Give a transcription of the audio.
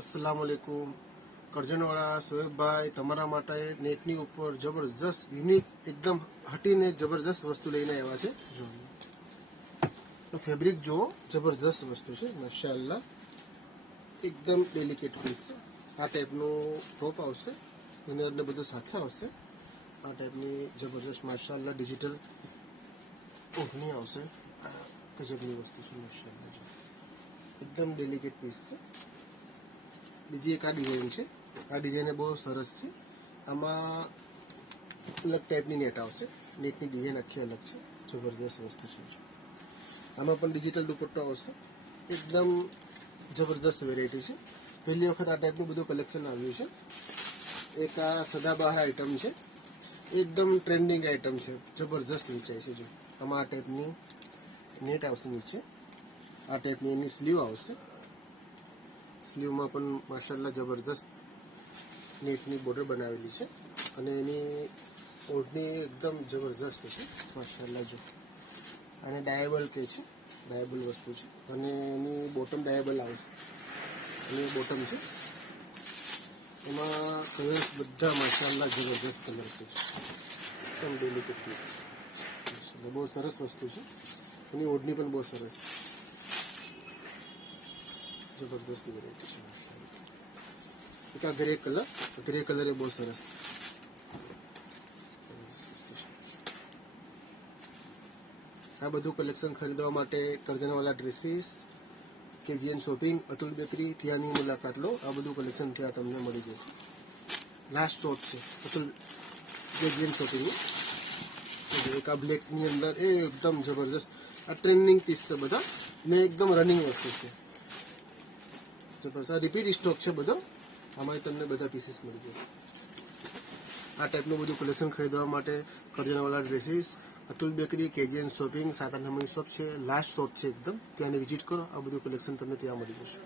अस्सलामुअलैकुम કરજણવાળા સોએબભાઈ તમારા માટે નેટની ઉપર જબરજસ્ત યુનિક એકદમ હટીને જબરજસ્ત વસ્તુ લઈને આવ્યા છે. જો ફેબ્રિક જો જબરજસ્ત વસ્તુ છે માશાઅલ્લાહ, એકદમ ડેલિકેટ પીસ છે. આ ટાઈપનું ટોપ આવશે, ઇનર ને બધું સાથે આવશે. આ ટાઈપની જબરજસ્ત માશાઅલ્લાહ ડિજિટલ ઓઢણી આવશે. ગજબની વસ્તુ છે માશાઅલ્લાહ, જો એકદમ ડેલિકેટ પીસ છે. બીજી એક આ ડિઝાઇન છે. આ ડિઝાઇન બહુ સરસ છે. આમાં અલગ ટાઈપની નેટ આવશે. નેટની ડિઝાઇન આખી અલગ છે, જબરદસ્ત વસ્તુ છે. આમાં પણ ડિજિટલ દુપટ્ટો આવશે, એકદમ જબરદસ્ત વેરાયટી છે. પહેલી વખત આ ટાઈપનું બધું કલેક્શન આવ્યું છે. એક આ સદાબહાર આઇટમ છે, એકદમ ટ્રેન્ડિંગ આઇટમ છે, જબરજસ્ત વેચાય છે. જો આમાં આ ટાઈપની નેટ આવશે નીચે, આ ટાઈપની એની સ્લીવ આવશે. સ્લીવમાં પણ માશાઅલ્લાહ જબરદસ્ત નેટની બોર્ડર બનાવેલી છે અને એની ઓઢણી એકદમ જબરજસ્ત છે માશાઅલ્લાહ. જો આને ડાયેબલ કહે છે, ડાયેબલ વસ્તુ છે અને એની બોટમ ડાયેબલ આવશે. અને બોટમ છે, એમાં કલર્સ બધા માશાઅલ્લાહ જબરજસ્ત કલર છે. એકદમ ડેલિકેટ પીસ છે, બહુ સરસ વસ્તુ છે. એની ઓઢણી પણ બહુ સરસ છે, જબરદસ્ત વેરાયટી છે. એક આ ગ્રે કલર એ બહુ સરસ. આ બધું કલેક્શન ખરીદવા માટે Karjanwala dresses, KGN shopping, Atul bakery ત્યાંની મુલાકાત લો. આ બધું કલેક્શન ત્યાં તમને મળી જશે. લાસ્ટ શોપ છે અતુલ KGN શોપિંગનું. એક આ બ્લેકની અંદર એ એકદમ જબરજસ્ત આ ટ્રેન્ડિંગ પીસ છે બધા, ને એકદમ રનિંગ વસ્તુ છે જબરજસ્ત. આ રિપીટ સ્ટોક છે બધો, આમાં તમને બધા પીસીસ મળી જશે. આ ટાઈપનું બધું કલેક્શન ખરીદવા માટે Karjanwala dresses, Atul bakery, KGN shopping 7-8 નંબરની શોપ છે. લાસ્ટ શોપ છે એકદમ, ત્યાંને વિઝિટ કરો. આ બધું કલેક્શન તમને ત્યાં મળી જશે.